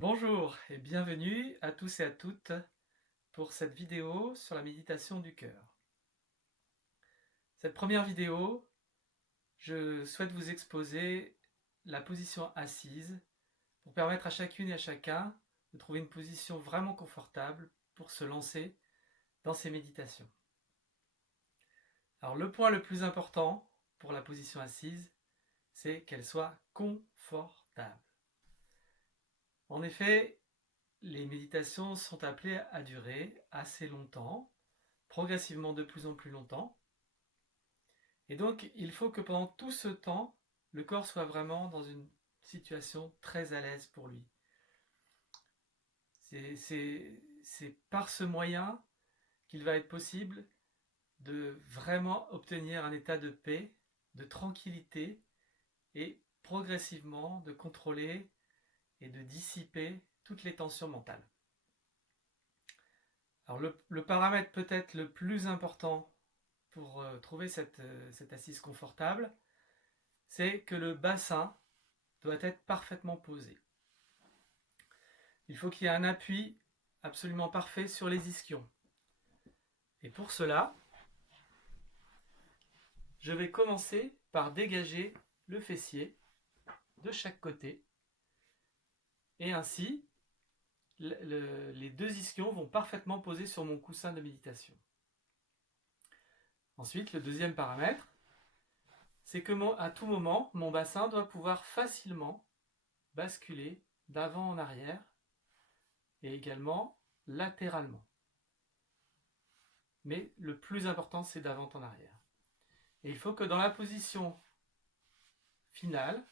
Bonjour et bienvenue à tous et à toutes pour cette vidéo sur la méditation du cœur. Cette première vidéo, je souhaite vous exposer la position assise pour permettre à chacune et à chacun de trouver une position vraiment confortable pour se lancer dans ces méditations. Alors le point le plus important pour la position assise, c'est qu'elle soit confortable. En effet, les méditations sont appelées à durer assez longtemps, progressivement de plus en plus longtemps. Et donc, il faut que pendant tout ce temps, le corps soit vraiment dans une situation très à l'aise pour lui. C'est par ce moyen qu'il va être possible de vraiment obtenir un état de paix, de tranquillité et progressivement de contrôler et de dissiper toutes les tensions mentales. Alors le paramètre peut-être le plus important pour trouver cette assise confortable, c'est que le bassin doit être parfaitement posé. Il faut qu'il y ait un appui absolument parfait sur les ischions. Et pour cela, je vais commencer par dégager le fessier de chaque côté. Et ainsi, les deux ischions vont parfaitement poser sur mon coussin de méditation. Ensuite, le deuxième paramètre, c'est que à tout moment, mon bassin doit pouvoir facilement basculer d'avant en arrière et également latéralement. Mais le plus important, c'est d'avant en arrière. Et il faut que dans la position finale,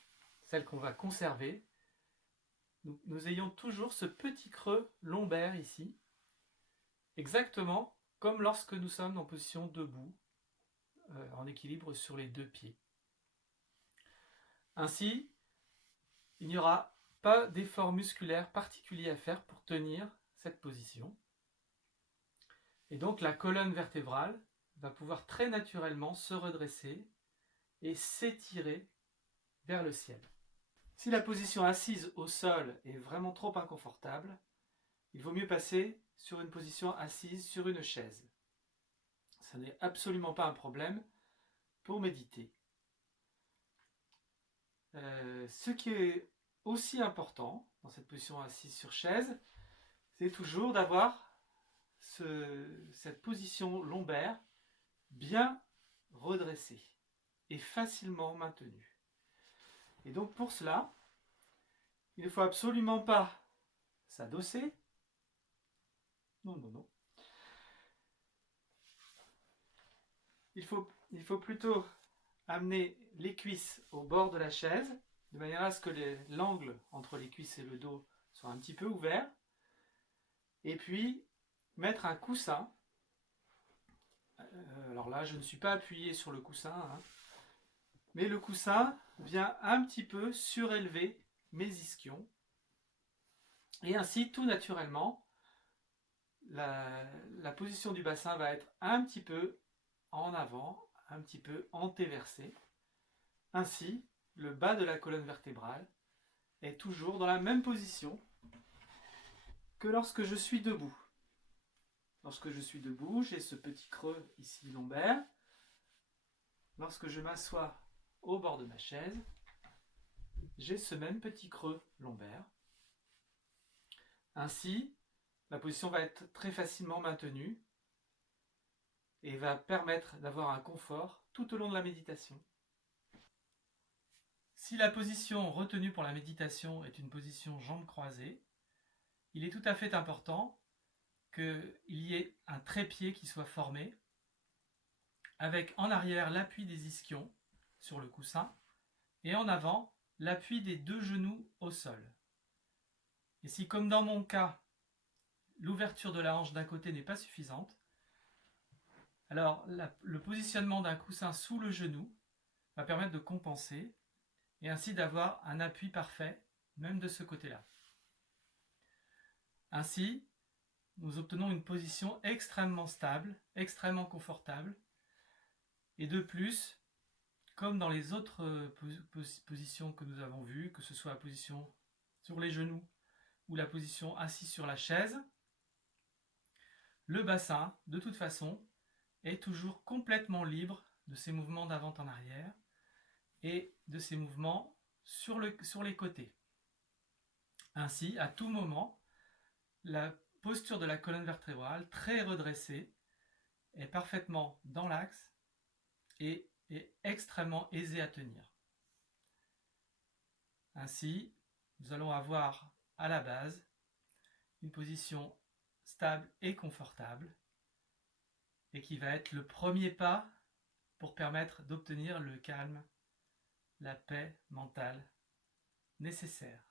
celle qu'on va conserver, nous ayons toujours ce petit creux lombaire ici, exactement comme lorsque nous sommes en position debout, en équilibre sur les deux pieds. Ainsi, il n'y aura pas d'effort musculaire particulier à faire pour tenir cette position. Et donc la colonne vertébrale va pouvoir très naturellement se redresser et s'étirer vers le ciel. Si la position assise au sol est vraiment trop inconfortable, il vaut mieux passer sur une position assise sur une chaise. Ce n'est absolument pas un problème pour méditer. Ce qui est aussi important dans cette position assise sur chaise, c'est toujours d'avoir cette position lombaire bien redressée et facilement maintenue. Et donc pour cela, il ne faut absolument pas s'adosser. Non. Il faut plutôt amener les cuisses au bord de la chaise, de manière à ce que l'angle entre les cuisses et le dos soit un petit peu ouvert. Et puis, mettre un coussin. Alors là, je ne suis pas appuyé sur le coussin, hein, mais le coussin vient un petit peu surélever mes ischions. Et ainsi, tout naturellement, la position du bassin va être un petit peu en avant, un petit peu antéversée. Ainsi, le bas de la colonne vertébrale est toujours dans la même position que lorsque je suis debout. Lorsque je suis debout, j'ai ce petit creux ici lombaire. Lorsque je m'assois au bord de ma chaise, j'ai ce même petit creux lombaire. Ainsi, la position va être très facilement maintenue et va permettre d'avoir un confort tout au long de la méditation. Si la position retenue pour la méditation est une position jambes croisées, il est tout à fait important qu'il y ait un trépied qui soit formé, avec en arrière l'appui des ischions sur le coussin et en avant l'appui des deux genoux au sol. Et si, comme dans mon cas, l'ouverture de la hanche d'un côté n'est pas suffisante, alors le positionnement d'un coussin sous le genou va permettre de compenser et ainsi d'avoir un appui parfait, même de ce côté-là. Ainsi, nous obtenons une position extrêmement stable, extrêmement confortable, et de plus, comme dans les autres positions que nous avons vues, que ce soit la position sur les genoux ou la position assis sur la chaise, le bassin, de toute façon, est toujours complètement libre de ses mouvements d'avant en arrière et de ses mouvements sur les côtés. Ainsi, à tout moment, la posture de la colonne vertébrale, très redressée, est parfaitement dans l'axe et est extrêmement aisée à tenir. Ainsi, nous allons avoir à la base une position stable et confortable et qui va être le premier pas pour permettre d'obtenir le calme, la paix mentale nécessaire.